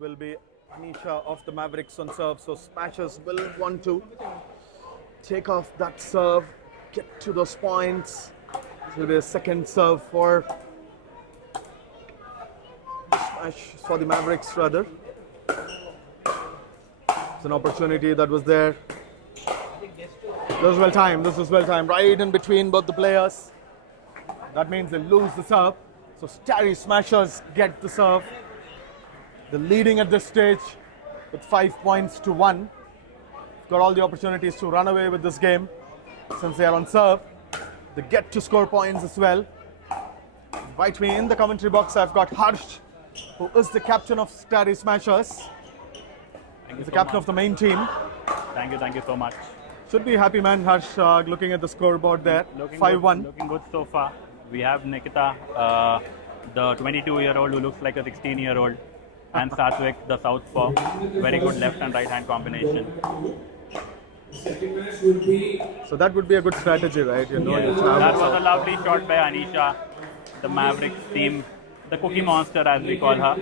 will be Anisha of the Mavericks on serve. So Smashers will want to take off that serve, get to those points. This will be a second serve for the Mavericks rather. It's an opportunity that was there. This was well timed. This was well timed. Right in between both the players. That means they lose the serve. So Starry Smashers get the serve. They're leading at this stage with 5 points to 1. Got all the opportunities to run away with this game since they are on serve. They get to score points as well. Right me in the commentary box, I've got Harsh, who is the captain of Starry Smashers. He's the captain of the main team. Thank you so much. Should be happy, man, Harsh, looking at the scoreboard there. 5-1. Looking good so far. We have Nikita, the 22-year-old who looks like a 16-year-old, and Satvik, the southpaw. Very good left and right hand combination. So that would be a good strategy, right? You know, That was a lovely shot by Anisha, the Mavericks team, the cookie monster as we call her.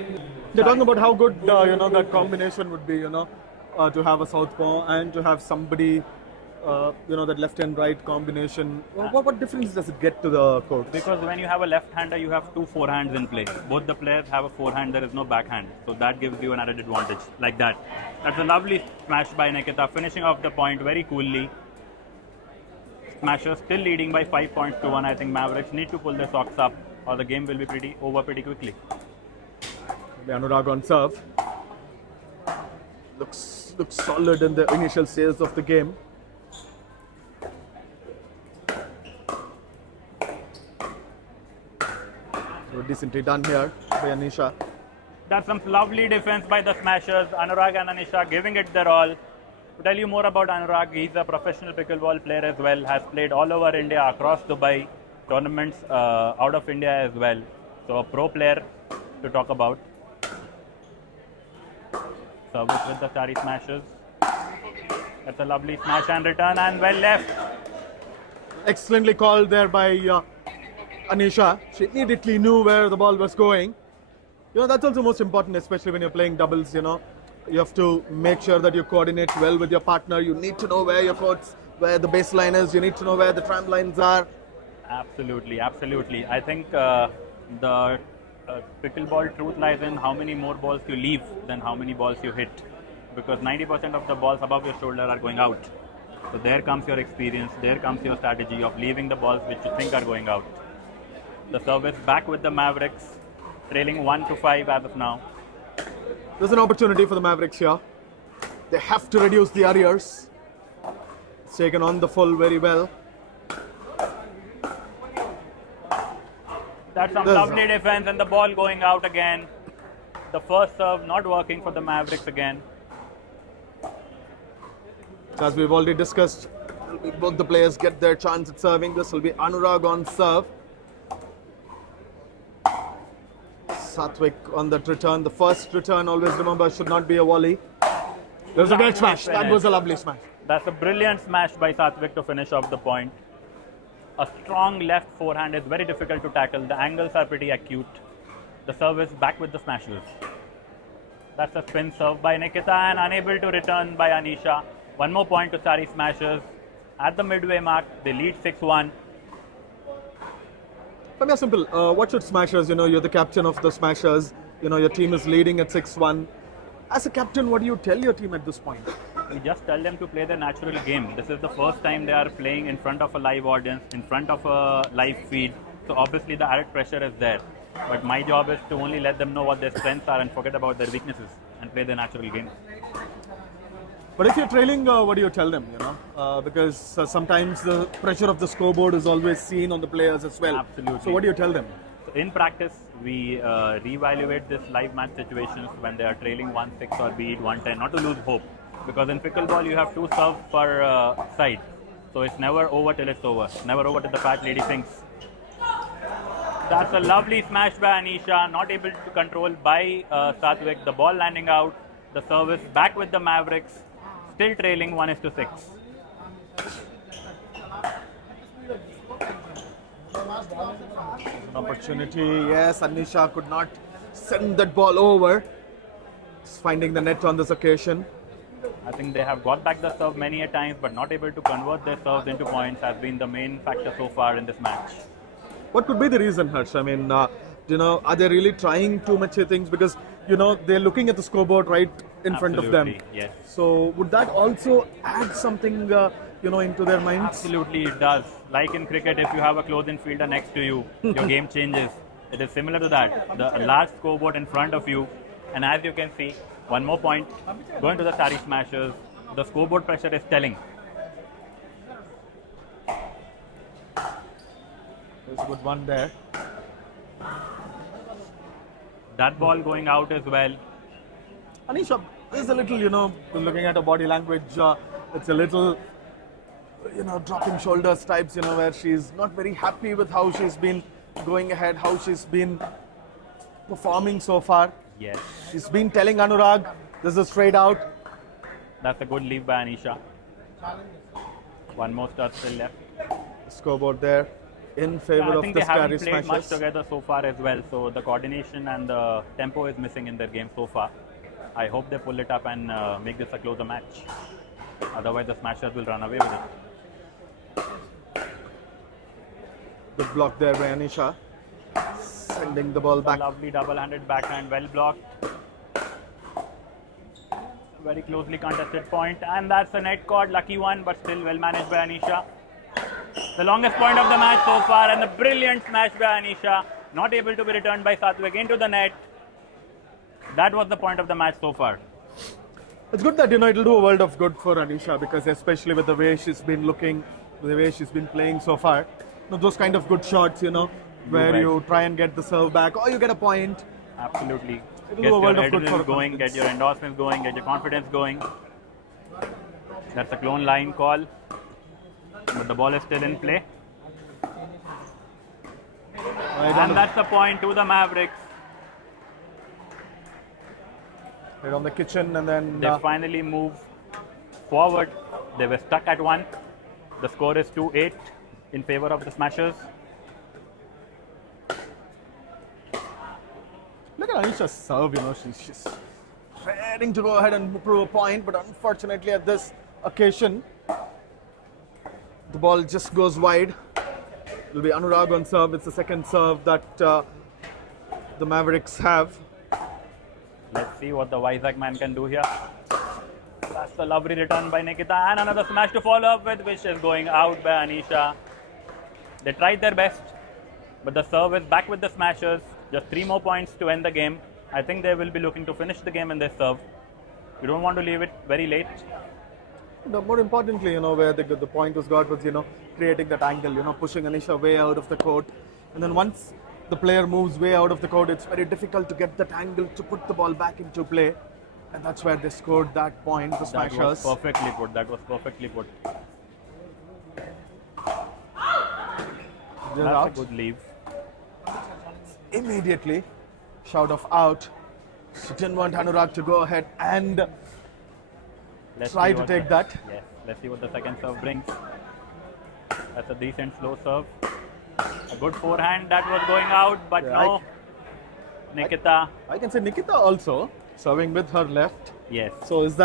They're talking about how good, that combination would be, to have a southpaw and to have somebody, that left and right combination. What difference does it get to the court? Because when you have a left-hander, you have two forehands in play. Both the players have a forehand, there is no backhand. So that gives you an added advantage, like that. That's a lovely smash by Nikita, finishing off the point very coolly. Smashers still leading by 5 points to 1. I think Mavericks need to pull their socks up or the game will be over pretty quickly. The Anurag on serve. Looks solid in the initial stages of the game. So decently done here by Anisha. That's some lovely defense by the Smashers. Anurag and Anisha giving it their all. To tell you more about Anurag, he's a professional pickleball player as well. Has played all over India, across Dubai, tournaments out of India as well. So a pro player to talk about. Service with the Starry Smashers. That's a lovely smash and return and well left. Excellently called there by Anisha. She immediately knew where the ball was going. That's also most important, especially when you're playing doubles, You have to make sure that you coordinate well with your partner. You need to know where your courts, where the baseline is. You need to know where the tram lines are. Absolutely. I think the pickleball truth lies in how many more balls you leave than how many balls you hit. Because 90% of the balls above your shoulder are going out. So there comes your experience, there comes your strategy of leaving the balls which you think are going out. The service back with the Mavericks, trailing 1-5 as of now. There's an opportunity for the Mavericks here. They have to reduce the arrears. It's taken on the full very well. That's some lovely defense and the ball going out again. The first serve not working for the Mavericks again. As we've already discussed, both the players get their chance at serving. This will be Anurag on serve. Satvik on that return. The first return, always remember, should not be a volley. There's a great smash. That was a lovely smash. That's a brilliant smash by Satvik to finish off the point. A strong left forehand is very difficult to tackle. The angles are pretty acute. The service back with the Smashers. That's a spin serve by Nikita and unable to return by Anisha. One more point to Starry Smashers. At the midway mark, they lead 6-1. But yeah, simple. What should Smashers, you're the captain of the Smashers. Your team is leading at 6-1. As a captain, what do you tell your team at this point? We just tell them to play their natural game. This is the first time they are playing in front of a live audience, in front of a live feed. So obviously the added pressure is there. But my job is to only let them know what their strengths are and forget about their weaknesses and play their natural game. But if you're trailing, what do you tell them, Because sometimes the pressure of the scoreboard is always seen on the players as well. Absolutely. So what do you tell them? In practice, we reevaluate this live match situations when they are trailing 1-6 or be it 1-10, not to lose hope. Because in pickleball, you have 2 serves per side. So it's never over till it's over. Never over till the fat lady thinks. That's a lovely smash by Anisha, not able to control by Satvik. The ball landing out. The service back with the Mavericks. Still trailing 1-6. Opportunity, yes, Anisha could not send that ball over. Just finding the net on this occasion. I think they have got back the serve many a times, but not able to convert their serves into points has been the main factor so far in this match. What could be the reason, Harsh? I mean, are they really trying too much things? Because, they're looking at the scoreboard right in front of them. Yes. So, would that also add something, into their minds? Absolutely, it does. Like in cricket, if you have a close-in fielder next to you, your game changes. It is similar to that. The large scoreboard in front of you, and as you can see, one more point, going to the Starry Smashers, the scoreboard pressure is telling. There's a good one there. That ball going out as well. Anisha is a little, looking at her body language, it's a little, dropping shoulders types, where she's not very happy with how she's been going ahead, how she's been performing so far. Yes. She's been telling Anurag, this is straight out. That's a good leave by Anisha. One more star still left. Scoreboard there in favor I of think the they haven't Starry played much Smashers. together so far as well, so the coordination and the tempo is missing in their game so far. I hope they pull it up and make this a closer match. Otherwise, the Smashers will run away with it. Good block there by Anisha. Sending the ball back. Lovely double-handed backhand, well blocked. Very closely contested point, and that's a net caught, lucky one, but still well managed by Anisha. The longest point of the match so far, and a brilliant smash by Anisha, not able to be returned by Satvik into the net. That was the point of the match so far. It's good that, it'll do a world of good for Anisha, because especially with the way she's been looking, the way she's been playing so far, those kind of good shots, where you try and get the serve back, or you get a point. Absolutely. It'll Get do a world your of good adrenaline for going, confidence. get your endorsements going, get your confidence going. That's a clone line call, but the ball is still in play. And that's the point to the Mavericks. Right on the kitchen, and then They finally move forward. They were stuck at 1. The score is 2-8 in favor of the Smashers. look at Anisha's serve. She's raring to go ahead and prove a point, but unfortunately at this occasion, the ball just goes wide. It'll be Anurag on serve. It's the second serve that the Mavericks have. Let's see what the Vizag man can do here. That's the lovely return by Nikita, and another smash to follow up with, which is going out by Anisha. They tried their best, but the serve is back with the Smashers. Just 3 more points to end the game. I think they will be looking to finish the game in this serve. You don't want to leave it very late. More importantly, where the point was got was, creating that angle, pushing Anisha way out of the court. And then once the player moves way out of the court, it's very difficult to get that angle to put the ball back into play. And that's where they scored that point, the Smashers. That was perfectly put. That was perfectly put. They're That's out. a good leave. Immediately, shout of out. She didn't want Anurag to go ahead and Let's try see to what take the- that. Yes. Let's see what the second serve brings. That's a decent slow serve. A good forehand that was going out, but Yeah, no. Nikita. I can say Nikita also serving with her left. Yes. So is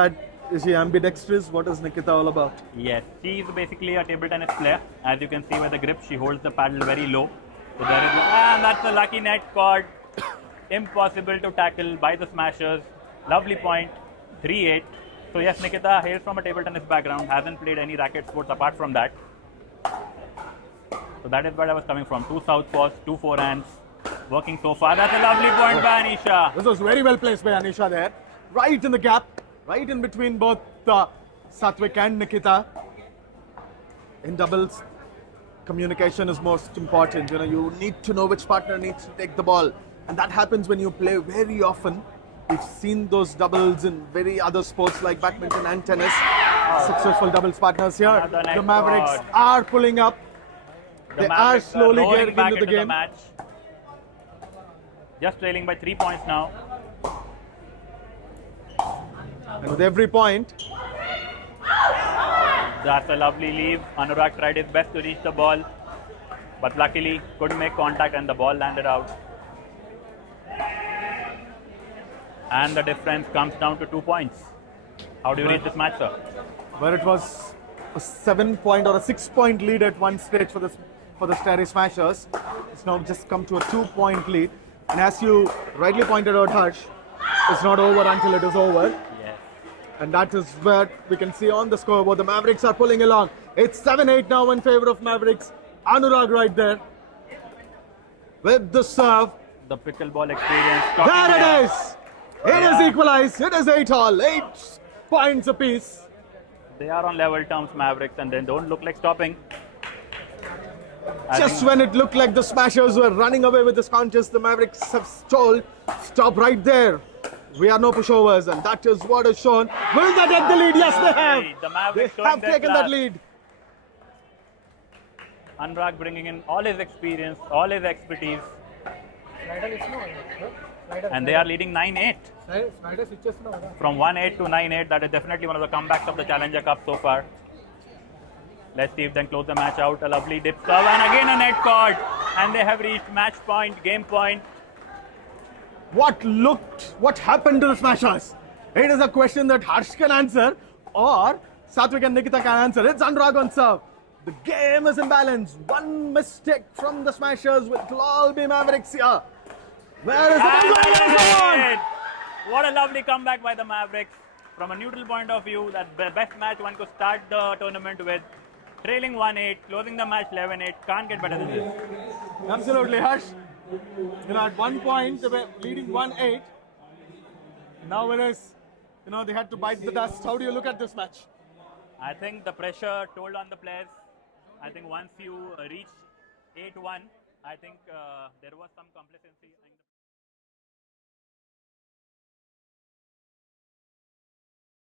she ambidextrous? What is Nikita all about? Yes. She is basically a table tennis player. As you can see by the grip, she holds the paddle very low. So there is and that's a lucky net caught. Impossible to tackle by the Smashers. Lovely point. 3-8. So yes, Nikita hails from a table tennis background, hasn't played any racket sports apart from that. So that is where I was coming from. 2 southpaws, 2 forehands, working so far. That's a lovely point by Anisha. This was very well placed by Anisha there. Right in the gap, right in between both Satvik and Nikita. In doubles, communication is most important. You need to know which partner needs to take the ball. And that happens when you play very often. We've seen those doubles in very other sports like badminton and tennis. Successful doubles partners here. Another net The Mavericks caught. are pulling up. They are Mavericks slowly rolling getting back into the game. match. Just trailing by 3 points now. And with every point, That's a lovely leave. Anurag tried his best to reach the ball, but luckily couldn't make contact and the ball landed out. and the difference comes down to 2 points. How do you read this match, sir? Where it was a 7-point or a 6-point lead at one stage for the Starry Smashers. It's now just come to a 2-point lead. And as you rightly pointed out, Harsh, it's not over until it is over. Yes. And that is where we can see on the scoreboard the Mavericks are pulling along. It's 7-8 now in favor of Mavericks. Anurag right there with the serve. The pickleball experience. There it is! It is equalized. It is 8-all. 8 points apiece. They are on level terms, Mavericks, and they don't look like stopping. Just when it looked like the Smashers were running away with this contest, the Mavericks have told, stop right there. We are no pushovers, and that is what is shown. Will they take the lead? Yes, they have. The Mavericks They have taken that lead. Anurag bringing in all his experience, all his expertise. And they are leading 9-8. From 1-8 to 9-8, that is definitely one of the comebacks of the Challenger Cup so far. Let's see if they can close the match out. A lovely dip serve and again a net caught. And they have reached match point, game point. What happened to the Smashers? It is a question that Harsh can answer or Satvik and Nikita can answer. It's Anurag on serve. The game is in balance. One mistake from the Smashers will all be Mavericks here. Where is the What a lovely comeback by the Mavericks. From a neutral point of view, that's the best match one could start the tournament with. Trailing 1-8, closing the match 11-8. Can't get better than this. Absolutely, Harsh. At one point, they were leading 1-8. Now it is, they had to bite the dust. How do you look at this match? I think the pressure told on the players. I think once you reach 8-1, I think there was some complacency.